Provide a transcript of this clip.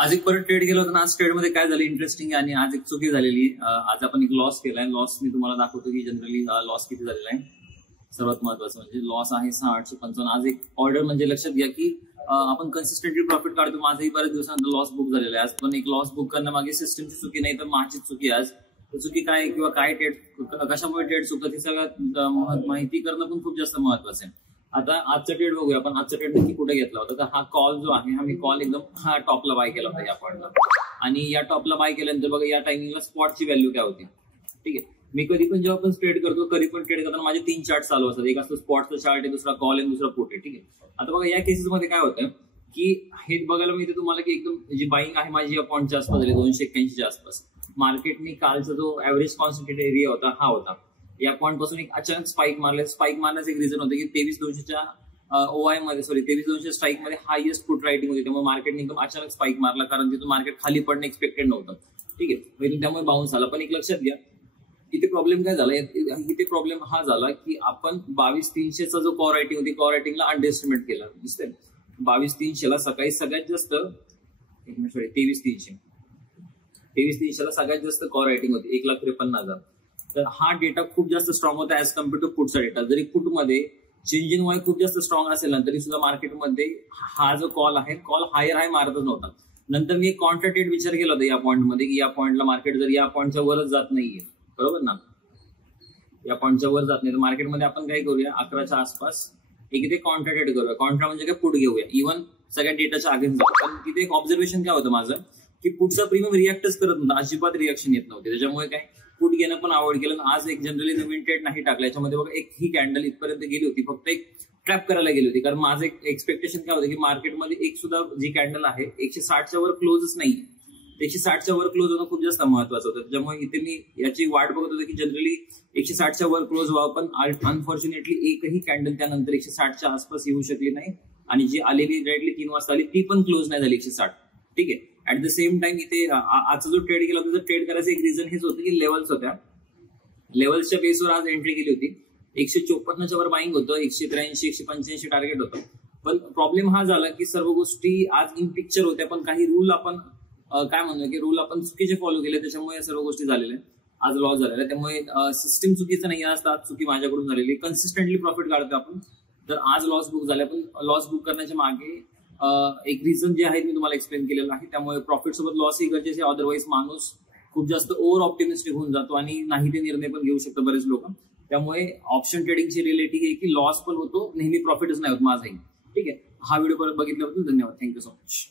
आज एक परत ट्रेड केला होता ना. आज ट्रेड मध्ये काय झालं इंटरेस्टिंग आणि आज एक चुकी झालेली. आज आपण एक लॉस केलाय. लॉस मी तुम्हाला दाखवतो की जनरली लॉस किती झालेला आहे. सर्वात महत्वाचं म्हणजे लॉस आहे 6,855. आज एक ऑर्डर म्हणजे लक्षात घ्या की आपण कन्सिस्टंटली प्रॉफिट काढतो. माझंही बऱ्याच दिवसानंतर लॉस बुक झालेला आहे. आज पण एक लॉस बुक करण्यामागे सिस्टमची चुकी नाही तर माझीच चुकी आज. चुकी काय किंवा काय ट्रेड कशामुळे ट्रेड चुकतात हे सगळ्यात माहिती करणं पण खूप जास्त महत्वाचं आहे. आता आजचा ट्रेड बघूया आपण. आजचा ट्रेड नक्की कुठे घेतला होता तर हा कॉल जो आहे हा मी कॉल एकदम टॉपला बाय केला होता या पॉईंटला. आणि या टॉपला बाय केल्यानंतर बघा या टायमिंगला स्पॉटची व्हॅल्यू काय होती. ठीक आहे. मी कधी पण जेव्हा पण ट्रेड करतो कधी पण ट्रेड करताना माझे 3 चार्ट चालू असतात. एक असतो स्पॉटचा चार्ट आहे, दुसरा कॉल आहे, दुसरा पुट आहे. ठीक आहे. आता बघा या केसेसमध्ये काय होतं की हे बघायला मिळते तुम्हाला की एकदम जी बाईंग आहे माझी या पॉईंटच्या आसपास झाली 281च्या आसपास. मार्केटने कालचा जो ऍव्हरेज कॉन्सन्ट्रेटेड एरिया होता हा होता. या पॉईंट पासून एक अचानक स्पाइक मारले. स्पाइक मारण्याचं एक रिझन होतं की 23,200च्या ओआय मध्ये 23,200 स्ट्राईक मध्ये हायएस्ट पुट रायटिंग होती. त्यामुळे मार्केटने एकदम अचानक स्पाइक मारला कारण तिथून मार्केट खाली पडणं एक्सपेक्टेड नव्हतं. ठीक आहे. त्यामुळे बाउन्स आला. पण एक लक्षात घ्या इथे प्रॉब्लेम काय झाला. इथे प्रॉब्लेम हा झाला की आपण 22,300चा जो कॉर रायटिंग होती कॉर रायटिंगला अंडरएस्टिमेट केला. दिसतंय 22,300ला सकाळी सगळ्यात जास्त 23,300ला सगळ्यात जास्त कॉर रायटिंग होती 1,53,000. तर हा डेटा खूप जास्त स्ट्रॉंग होता ऍज कम्पेअर टू पुटचा डेटा. जरी पुटमध्ये चेंज इन वाय खूप जास्त स्ट्रॉंग असेल ना तरी सुद्धा मार्केटमध्ये हा जो कॉल आहे कॉल हायर हाय मारतच नव्हता. नंतर मी एक कॉन्ट्राटेड विचार केला होता या पॉईंटमध्ये की या पॉईंटला मार्केट जर या पॉईंटच्या वरच जात नाहीये बरोबर ना, या पॉईंटच्या वर जात नाही तर मार्केटमध्ये आपण काय करूया 11च्या आसपास एक इथे कॉन्ट्राटेड करूया. कॉन्ट्रा म्हणजे काय पुट घेऊया. इव्हन सगळ्या डेटाच्या अगेन्स्ट जाऊ. पण तिथे एक ऑब्झर्वेशन काय होतं माझं की पुटचा प्रीमियम रिॲक्टच करत नव्हता. अजिबात रिॲक्शन येत नव्हते. त्याच्यामुळे काय पुट घेणं पण अवॉइड केलं. आज एक जनरली नवीन ट्रेड नाही टाकला. याच्यामध्ये बघा एक ही कॅन्डल इथपर्यंत गेली होती फक्त एक ट्रॅप करायला गेली होती. कारण माझं एक एक्सपेक्टेशन काय होतं की मार्केटमध्ये एक सुद्धा जी कॅन्डल आहे 160च्या वर क्लोजच नाही. 160च्या वर क्लोज होणं खूप जास्त महत्वाचं होतं. त्याच्यामुळे इथे मी याची वाट बघत होतो की जनरली 160च्या वर क्लोज व्हावं. पण अनफॉर्च्युनेटली एकही कॅन्डल त्यानंतर 160च्या आसपास येऊ शकली नाही. आणि जी आलेली डायरेक्टली 3 वाजता आली ती पण क्लोज नाही झाली 160. ठीक आहे. ऍट द सेम टाइम इथे आजचा जो ट्रेड केला होता ट्रेड करायचं एक रिझन हेच होतं की लेवल्स होत्या. लेवल्सच्या बेसवर आज एंट्री केली होती. 154च्या वर बाईंग होतं. 183 185 टार्गेट होतं. पण प्रॉब्लेम हा झाला की सर्व गोष्टी आज इन पिक्चर होत्या पण काही रूल आपण काय म्हणूया की रूल आपण चुकीचे फॉलो केले. त्याच्यामुळे या सर्व गोष्टी झालेल्या आज लॉस झालेला. त्यामुळे सिस्टीम चुकीचं नाही आज चुकी माझ्याकडून झालेली. कन्सिस्टंटली प्रॉफिट काढतो आपण. तर आज लॉस बुक झाला. पण लॉस बुक करण्याच्या मागे एक रिझन जे आहे मी तुम्हाला एक्सप्लेन केलेलं आहे. त्यामुळे प्रॉफिट सोबत लॉसही गरजेचे. अदरवाईज माणूस खूप जास्त ओव्हर ऑप्टिमिस्टिक होऊन जातो आणि नाही ते निर्णय पण घेऊ शकतो बरेच लोक. त्यामुळे ऑप्शन ट्रेडिंगची रिलेटिव्ह आहे की लॉस पण होतो नेहमी प्रॉफिटच नाही होत माझाही. ठीक आहे. हा व्हिडिओ परत बघितल्याबद्दल धन्यवाद. Thank you so much.